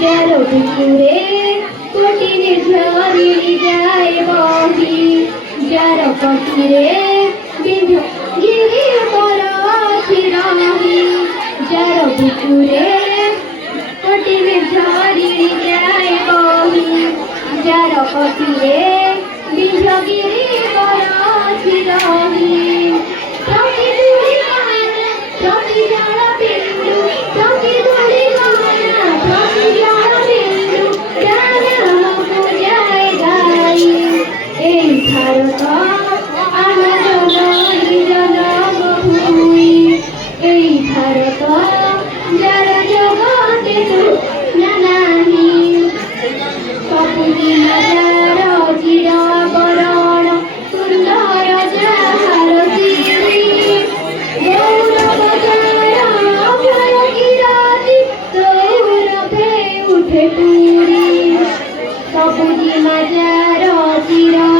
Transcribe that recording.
যার বুকুরে কোটি ঝরি যায় বহি, যার পথিরে বিন্ধু গিরি পরছি রহি, যার বুকুরে কোটি ঝরি যায় বহি, যার পথিরে বিন্ধু গিরি পরছি রহি। Sabudi Majar Tira